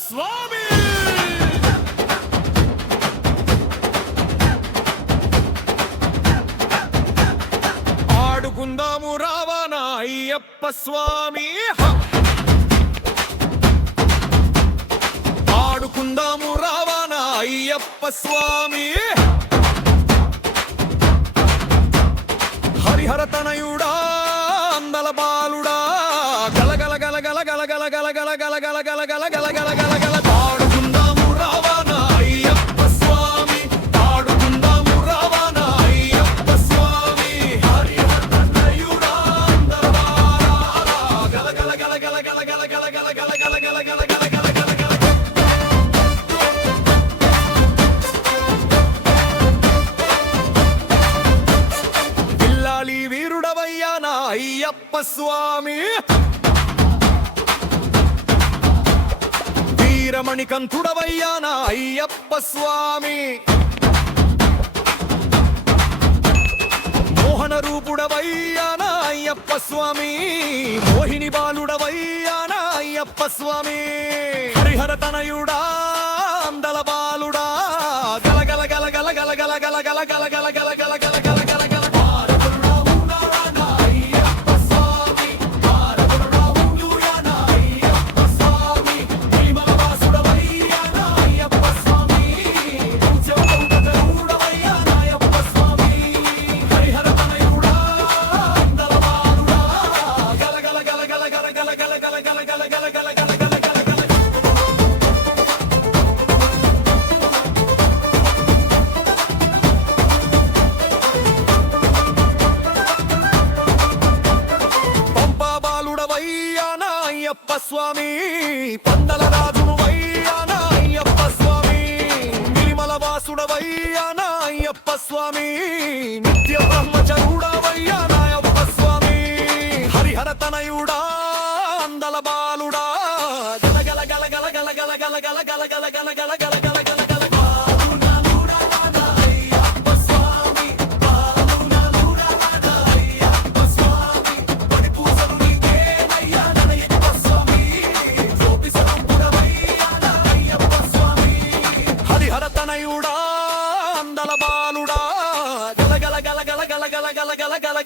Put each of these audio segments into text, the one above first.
స్వామి! ఆడుకుందాము రావానా అయ్యప్ప స్వామి ఆడుకుందాము రావానా అయ్యప్ప స్వామి! స్వామి వీరమణికంఠుడవయ్యా అయ్యప్ప స్వామి మోహన రూపుడవయ్యాన అయ్యప్ప స్వామి మోహిని బాలుడవయ్యాన అయ్యప్ప స్వామి హరిహర తనయుడా వయ్యానా స్వామి పందల రాజును వయ్యానా అయ్యప్ప స్వామి నిలిమల వాసుడ వయ్యానా అయ్యప్ప స్వామి నిత్య బ్రహ్మచరుడా వయ్యానా స్వామి హరిహర తనయుడా అందల బాలుడా గల గల గల గల గల గల గల గల గల గల గల గల గల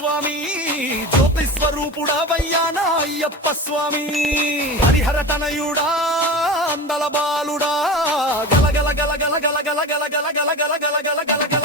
స్వామి జ్యోతి స్వరూపుడవయ్యా నా అయ్యప్ప స్వామి హరిహర తనయుడా అందల బాలుడా గల గల గల గల గల గల గల గల గల గల గల గల గల గల